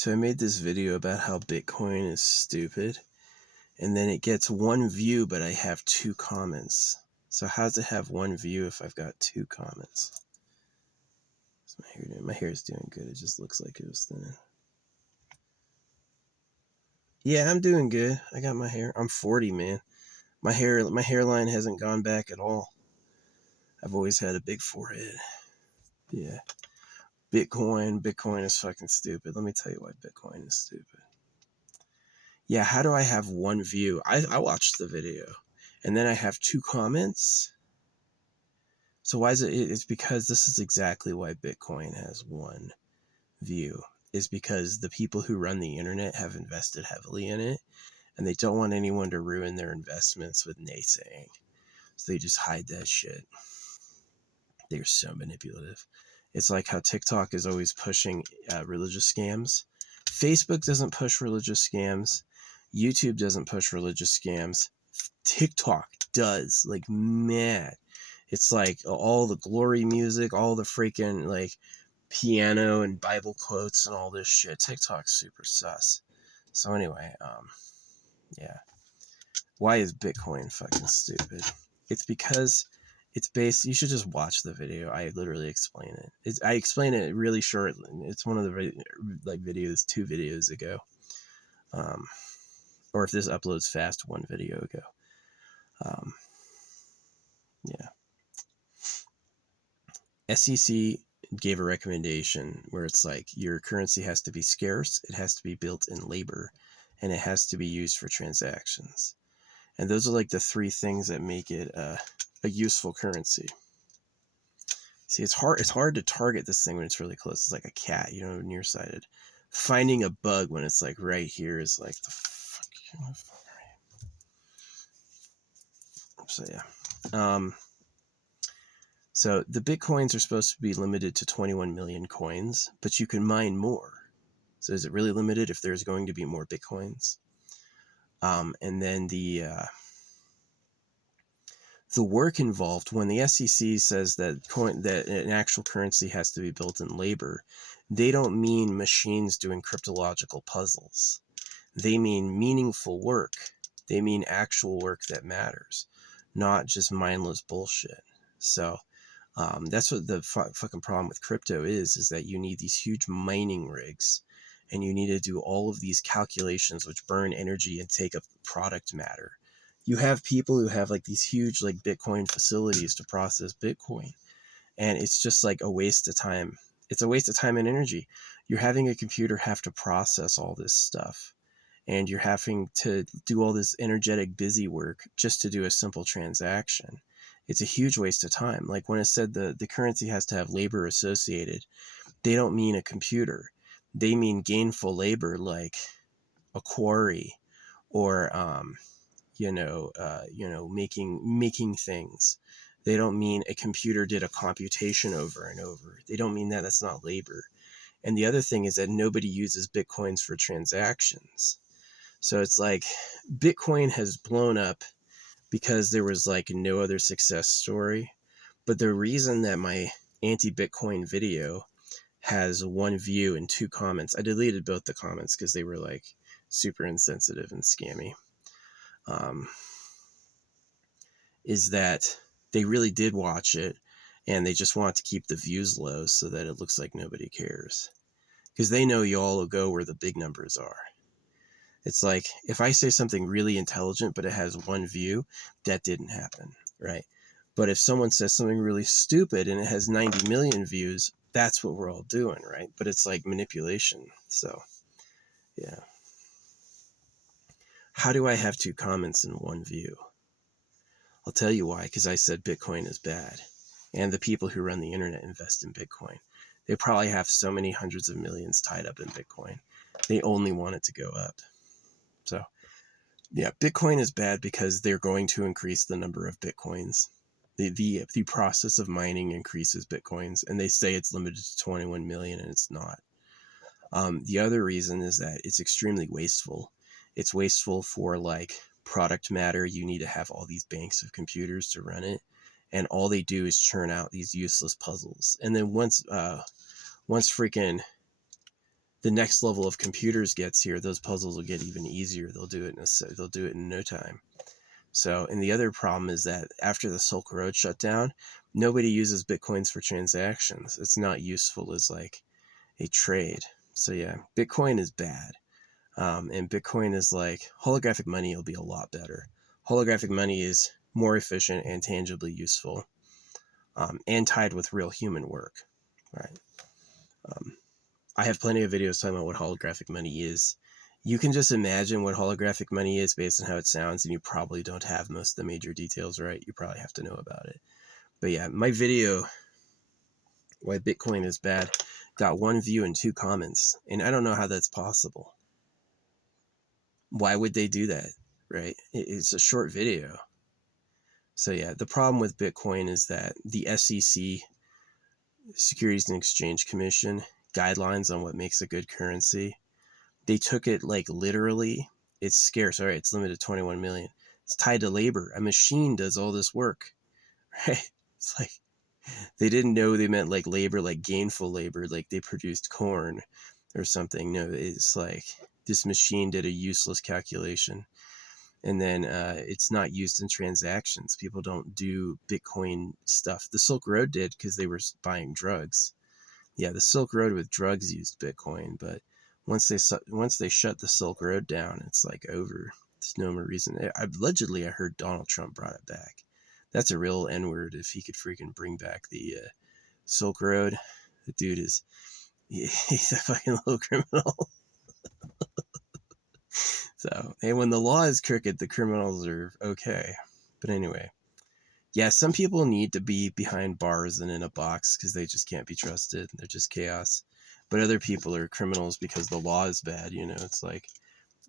So I made this video about how Bitcoin is stupid, and then it gets one view, but I have 2 comments. So how does it have one view if I've got 2 comments? My hair is doing good. It just looks like it was thinning. Yeah, I'm doing good. I got my hair. I'm 40, man. My hairline hasn't gone back at all. I've always had a big forehead. Yeah. Bitcoin is fucking stupid. Let me tell you why Bitcoin is stupid. Yeah, how do I have one view? I watched the video, and then I have 2 comments. So why is it? It's because this is exactly why Bitcoin has one view. Is because the people who run the internet have invested heavily in it, and they don't want anyone to ruin their investments with naysaying. So they just hide that shit. They're so manipulative. It's like how TikTok is always pushing religious scams. Facebook doesn't push religious scams. YouTube doesn't push religious scams. TikTok does, like mad. It's like all the glory music, all the freaking like piano and Bible quotes and all this shit. TikTok's super sus. So anyway, yeah. Why is Bitcoin fucking stupid? It's because it's based. You should just watch the video. I literally explain it. I explain it really short. It's one of the like videos, 2 videos ago. Or if this uploads fast, 1 video ago. Yeah. SEC gave a recommendation where it's like your currency has to be scarce, it has to be built in labor, and it has to be used for transactions. And those are like the 3 things that make it a useful currency. See, it's hard to target this thing when it's really close. It's like a cat, you know, nearsighted. Finding a bug when it's like right here is like the fuck. So yeah. So the Bitcoins are supposed to be limited to 21 million coins, but you can mine more. So is it really limited if there's going to be more Bitcoins? And then the work involved when the SEC says that that an actual currency has to be built in labor, they don't mean machines doing cryptological puzzles. They mean meaningful work. They mean actual work that matters, not just mindless bullshit. So that's what the fucking problem with crypto is that you need these huge mining rigs, and you need to do all of these calculations which burn energy and take up product matter. You have people who have like these huge like Bitcoin facilities to process Bitcoin, and it's just like a waste of time. It's a waste of time and energy. You're having a computer have to process all this stuff, and you're having to do all this energetic busy work just to do a simple transaction. It's a huge waste of time. Like when it said the currency has to have labor associated, they don't mean a computer. They mean gainful labor, like a quarry, or making things. They don't mean a computer did a computation over and over. They don't mean that. That's not labor. And the other thing is that nobody uses Bitcoins for transactions. So it's like Bitcoin has blown up because there was like no other success story. But the reason that my anti-Bitcoin video has 1 view and 2 comments, I deleted both the comments because they were like super insensitive and scammy, is that they really did watch it, and they just want to keep the views low so that it looks like nobody cares. Because they know y'all will go where the big numbers are. It's like, if I say something really intelligent, but it has 1 view, that didn't happen, right? But if someone says something really stupid and it has 90 million views, that's what we're all doing, right? But it's like manipulation. So, yeah. How do I have 2 comments and 1 view? I'll tell you why, because I said Bitcoin is bad. And the people who run the internet invest in Bitcoin. They probably have so many hundreds of millions tied up in Bitcoin. They only want it to go up. So, yeah, Bitcoin is bad because they're going to increase the number of Bitcoins. The process of mining increases Bitcoins, and they say it's limited to 21 million, and it's not. The other reason is that it's extremely wasteful. It's wasteful for like product matter. You need to have all these banks of computers to run it, and all they do is churn out these useless puzzles. And then once freaking the next level of computers gets here, those puzzles will get even easier. They'll do it in no time. So, and the other problem is that after the Silk Road shut down, nobody uses Bitcoins for transactions. It's not useful as like a trade. So yeah, Bitcoin is bad. And Bitcoin is like, holographic money will be a lot better. Holographic money is more efficient and tangibly useful, and tied with real human work, right? I have plenty of videos talking about what holographic money is. You can just imagine what holographic money is based on how it sounds, and you probably don't have most of the major details right. You probably have to know about it. But yeah, my video, why Bitcoin is bad, got 1 view and 2 comments, and I don't know how that's possible. Why would they do that, right? It's a short video. So yeah, the problem with Bitcoin is that the SEC, Securities and Exchange Commission, guidelines on what makes a good currency, they took it like literally. It's scarce. All right, it's limited to 21 million. It's tied to labor. A machine does all this work, right? It's like they didn't know they meant like labor, like gainful labor, like they produced corn or something. No, it's like this machine did a useless calculation. And then it's not used in transactions. People don't do Bitcoin stuff. The Silk Road did because they were buying drugs. Yeah, the Silk Road with drugs used Bitcoin, but once they shut the Silk Road down, it's like over. There's no more reason. Allegedly, I heard Donald Trump brought it back. That's a real N-word if he could freaking bring back the Silk Road. The dude is he's a fucking little criminal. So, hey, when the law is crooked, the criminals are okay. But anyway, yeah, some people need to be behind bars and in a box because they just can't be trusted. They're just chaos. But other people are criminals because the law is bad. You know, it's like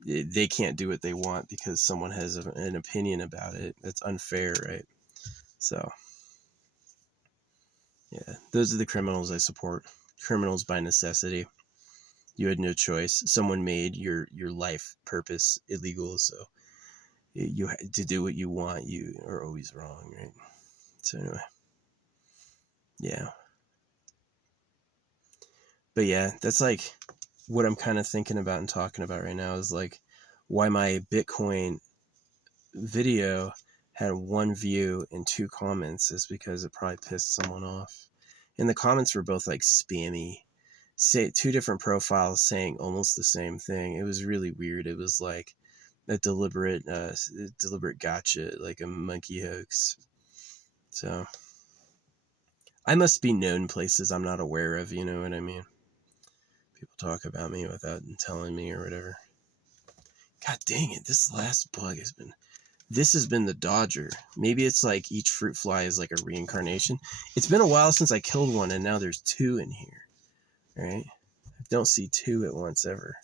they can't do what they want because someone has an opinion about it. That's unfair, right? So, yeah, those are the criminals I support. Criminals by necessity. You had no choice. Someone made your life purpose illegal, so you to do what you want. You are always wrong, right? So anyway, yeah. But yeah, that's like what I'm kind of thinking about and talking about right now is like why my Bitcoin video had 1 view and 2 comments is because it probably pissed someone off. And the comments were both like spammy. Say 2 different profiles saying almost the same thing. It was really weird. It was like a deliberate gotcha, like a monkey hoax. So I must be known places I'm not aware of, you know what I mean? People talk about me without telling me or whatever. God dang it, this last bug has been the Dodger. Maybe it's like each fruit fly is like a reincarnation. It's been a while since I killed one and now there's 2 in here. Right? I don't see 2 at once ever.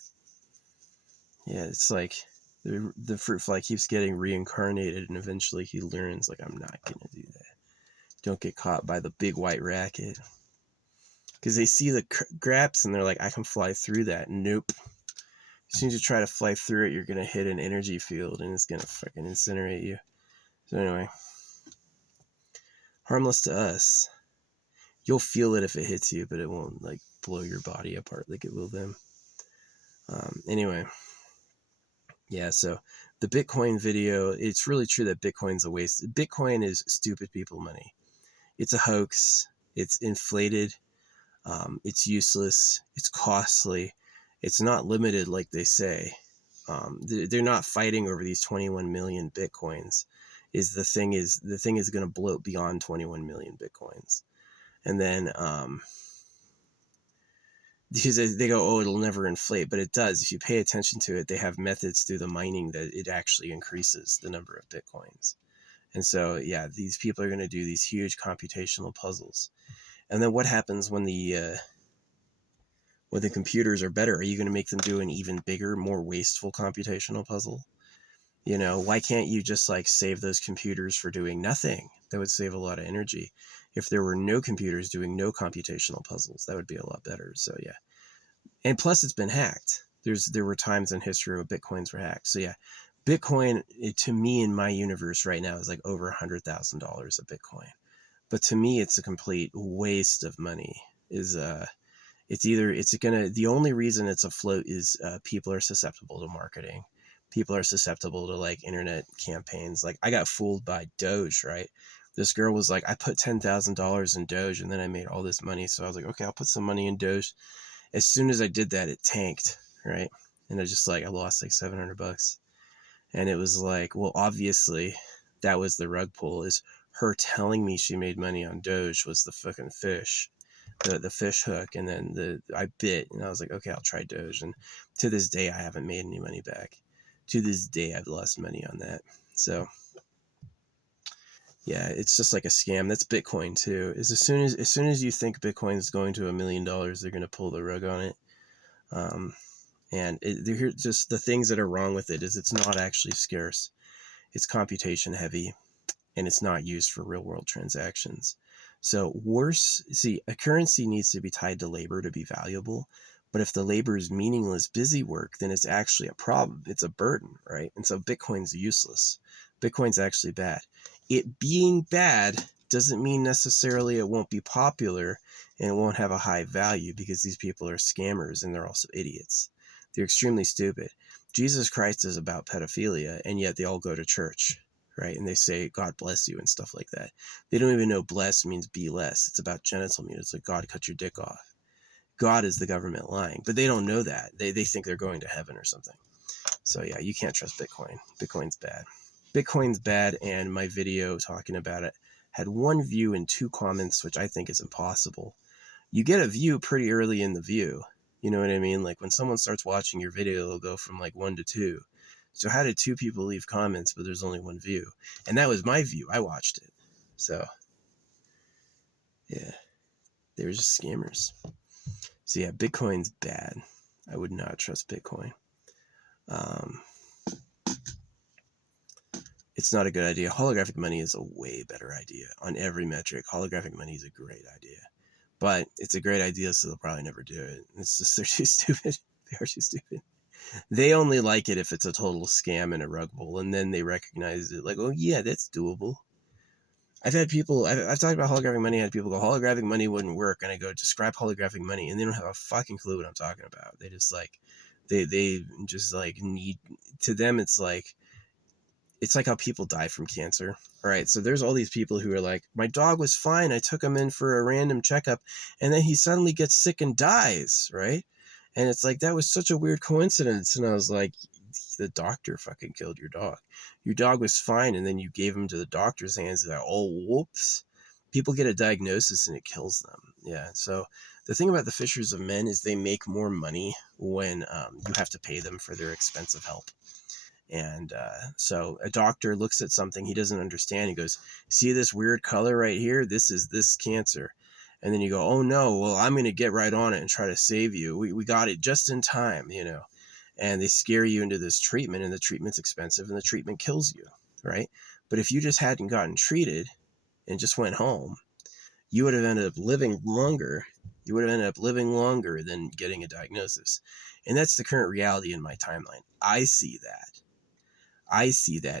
Yeah, it's like the fruit fly keeps getting reincarnated and eventually he learns like I'm not gonna do that. Don't get caught by the big white racket. Because they see the graps and they're like, I can fly through that. Nope. As soon as you try to fly through it, you're going to hit an energy field and it's going to fucking incinerate you. So anyway, harmless to us. You'll feel it if it hits you, but it won't like blow your body apart like it will them. Anyway, yeah, so the Bitcoin video, it's really true that Bitcoin's a waste. Bitcoin is stupid people money. It's a hoax. It's inflated. It's useless. It's costly. It's not limited like they say. They're not fighting over these 21 million Bitcoins. The thing is going to bloat beyond 21 million Bitcoins. And then because they go, oh, it'll never inflate, but it does. If you pay attention to it, they have methods through the mining that it actually increases the number of Bitcoins. And so, yeah, these people are going to do these huge computational puzzles. And then what happens when the computers are better? Are you going to make them do an even bigger, more wasteful computational puzzle? You know, why can't you just like save those computers for doing nothing? That would save a lot of energy. If there were no computers doing no computational puzzles, that would be a lot better. So yeah. And plus it's been hacked. There were times in history where Bitcoins were hacked. So yeah, Bitcoin, to me in my universe right now is like over $100,000 a Bitcoin. But to me, it's a complete waste of money. The only reason it's afloat is people are susceptible to marketing. People are susceptible to like internet campaigns. Like I got fooled by Doge, right? This girl was like, I put $10,000 in Doge and then I made all this money. So I was like, okay, I'll put some money in Doge. As soon as I did that, it tanked, right? And I lost like $700. And it was like, well, obviously that was the rug pull, is her telling me she made money on Doge was the fucking fish, the fish hook. And then I bit and I was like, okay, I'll try Doge. And to this day, I haven't made any money back. To this day, I've lost money on that. So yeah, it's just like a scam. That's Bitcoin too. Is as soon as you think Bitcoin is going to $1 million, they're going to pull the rug on it. And just the things that are wrong with it is it's not actually scarce. It's computation heavy, and it's not used for real world transactions. So a currency needs to be tied to labor to be valuable. But if the labor is meaningless busy work, then it's actually a problem. It's a burden, right? And so Bitcoin's useless. Bitcoin's actually bad. It being bad doesn't mean necessarily it won't be popular and it won't have a high value, because these people are scammers and they're also idiots. They're extremely stupid. Jesus Christ is about pedophilia, and yet they all go to church, right? And they say, God bless you and stuff like that. They don't even know bless means be less. It's about genital mutilation. It's like, God cut your dick off. God is the government lying, but they don't know that. They think they're going to heaven or something. So yeah, you can't trust Bitcoin. Bitcoin's bad. Bitcoin's bad, and my video talking about it had 1 view and 2 comments, which I think is impossible. You get a view pretty early in the view. You know what I mean? Like when someone starts watching your video, it'll go from like 1 to 2. So how did 2 people leave comments, but there's only 1 view? And that was my view. I watched it. So yeah, they were just scammers. So yeah, Bitcoin's bad. I would not trust Bitcoin. It's not a good idea. Holographic money is a way better idea on every metric. Holographic money is a great idea, but it's a great idea, so they'll probably never do it. It's just, they're too stupid. They are too stupid. They only like it if it's a total scam and a rug pull, and then they recognize it like, oh yeah, that's doable. I've talked about holographic money. I had people go, holographic money wouldn't work, and I go, describe holographic money, and they don't have a fucking clue what I'm talking about. They just like, they just like need, to them it's like how people die from cancer. All right, so there's all these people who are like, my dog was fine, I took him in for a random checkup, and then he suddenly gets sick and dies, right? And it's like, that was such a weird coincidence. And I was like, the doctor fucking killed your dog. Your dog was fine, and then you gave him to the doctor's hands. Like, oh, whoops. People get a diagnosis and it kills them. Yeah. So the thing about the fishers of men is they make more money when you have to pay them for their expensive help. And so a doctor looks at something he doesn't understand. He goes, see this weird color right here? This is this cancer. And then you go, oh no, well, I'm going to get right on it and try to save you. We got it just in time, you know. And they scare you into this treatment, and the treatment's expensive, and the treatment kills you, right? But if you just hadn't gotten treated and just went home, you would have ended up living longer. You would have ended up living longer than getting a diagnosis. And that's the current reality in my timeline. I see that.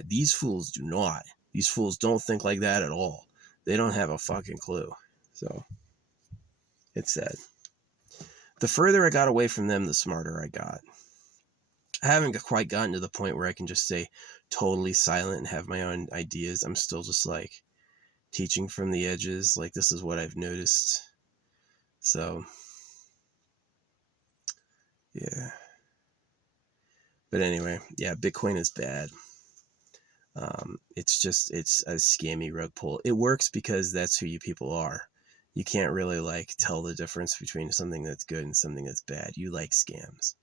These fools do not. These fools don't think like that at all. They don't have a fucking clue. So it's sad. The further I got away from them, the smarter I got. I haven't quite gotten to the point where I can just stay totally silent and have my own ideas. I'm still just like teaching from the edges. Like, this is what I've noticed. So yeah. But anyway, yeah, Bitcoin is bad. It's a scammy rug pull. It works because that's who you people are. You can't really like tell the difference between something that's good and something that's bad. You like scams.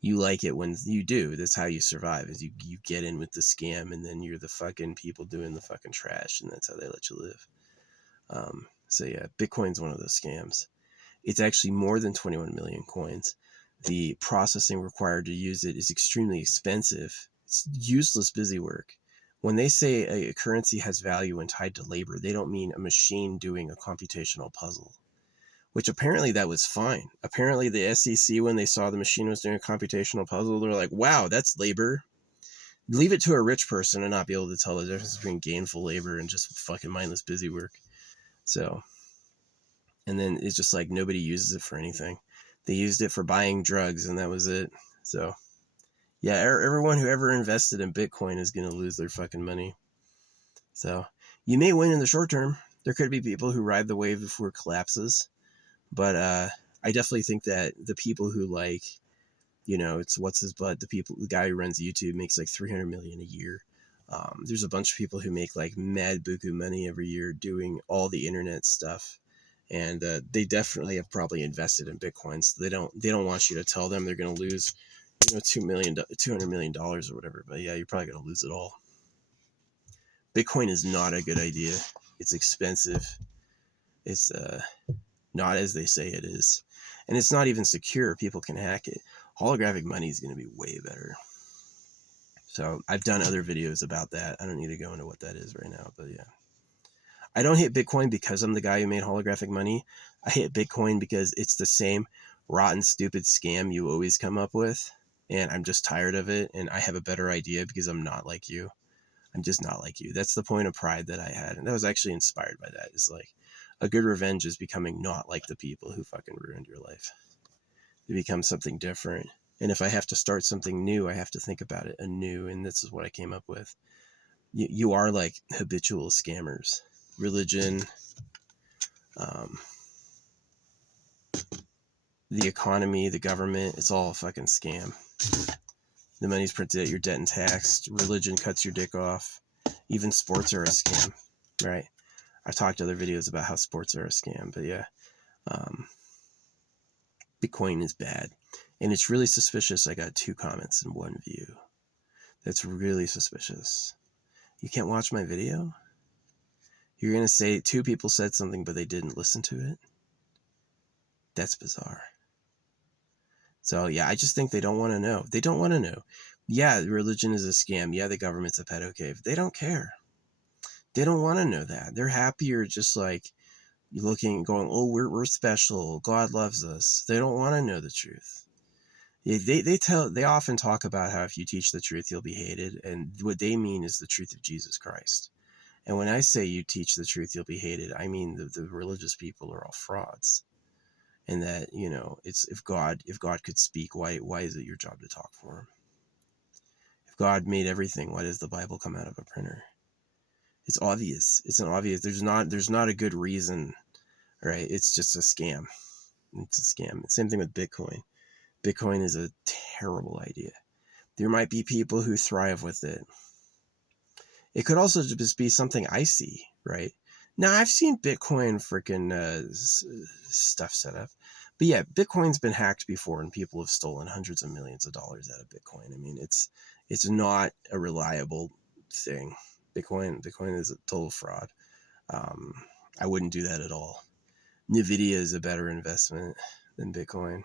You like it when you do. That's how you survive, is you get in with the scam, and then you're the fucking people doing the fucking trash, and that's how they let you live. So yeah, Bitcoin's one of those scams. It's actually more than 21 million coins. The processing required to use it is extremely expensive. It's useless busy work. When they say a currency has value when tied to labor, they don't mean a machine doing a computational puzzle, which apparently that was fine. Apparently the SEC, when they saw the machine was doing a computational puzzle, they're like, wow, that's labor. Leave it to a rich person and not be able to tell the difference between gainful labor and just fucking mindless busy work. So, and then it's just like nobody uses it for anything. They used it for buying drugs, and that was it. So, yeah, everyone who ever invested in Bitcoin is going to lose their fucking money. So, you may win in the short term. There could be people who ride the wave before it collapses. But I definitely think that the people who like, it's what's his butt, the guy who runs YouTube makes like 300 million a year. There's a bunch of people who make like mad buku money every year doing all the internet stuff. And they definitely have probably invested in Bitcoin. So they don't want you to tell them they're going to lose, $200 million or whatever. But yeah, you're probably going to lose it all. Bitcoin is not a good idea. It's expensive. It's not as they say it is. And it's not even secure. People can hack it. Holographic money is going to be way better. So I've done other videos about that. I don't need to go into what that is right now, but yeah. I don't hate Bitcoin because I'm the guy who made holographic money. I hate Bitcoin because it's the same rotten, stupid scam you always come up with. And I'm just tired of it. And I have a better idea because I'm not like you. I'm just not like you. That's the point of pride that I had. And that was actually inspired by that. It's like a good revenge is becoming not like the people who fucking ruined your life. To become something different. And if I have to start something new, I have to think about it anew. And this is what I came up with. You are like habitual scammers. Religion, the economy, the government, it's all a fucking scam. The money's printed out, your debt and taxed. Religion cuts your dick off. Even sports are a scam, right? I've talked other videos about how sports are a scam, but yeah. Bitcoin is bad. And it's really suspicious. I got 2 comments and 1 view. That's really suspicious. You can't watch my video? You're going to say 2 people said something, but they didn't listen to it? That's bizarre. So, yeah, I just think they don't want to know. They don't want to know. Yeah, religion is a scam. Yeah, the government's a pedo cave. They don't care. They don't want to know that. They're happier just like looking, going, oh, we're special. God loves us. They don't want to know the truth. They often talk about how if you teach the truth, you'll be hated. And what they mean is the truth of Jesus Christ. And when I say you teach the truth, you'll be hated, I mean the religious people are all frauds. And that, it's if God could speak, why is it your job to talk for him? If God made everything, why does the Bible come out of a printer? It's obvious. It's an obvious. There's not a good reason, right? It's just a scam. It's a scam. Same thing with Bitcoin. Bitcoin is a terrible idea. There might be people who thrive with it. It could also just be something I see, right? Now, I've seen Bitcoin freaking stuff set up. But yeah, Bitcoin's been hacked before and people have stolen hundreds of millions of dollars out of Bitcoin. I mean, it's not a reliable thing. Bitcoin is a total fraud. I wouldn't do that at all. NVIDIA is a better investment than Bitcoin.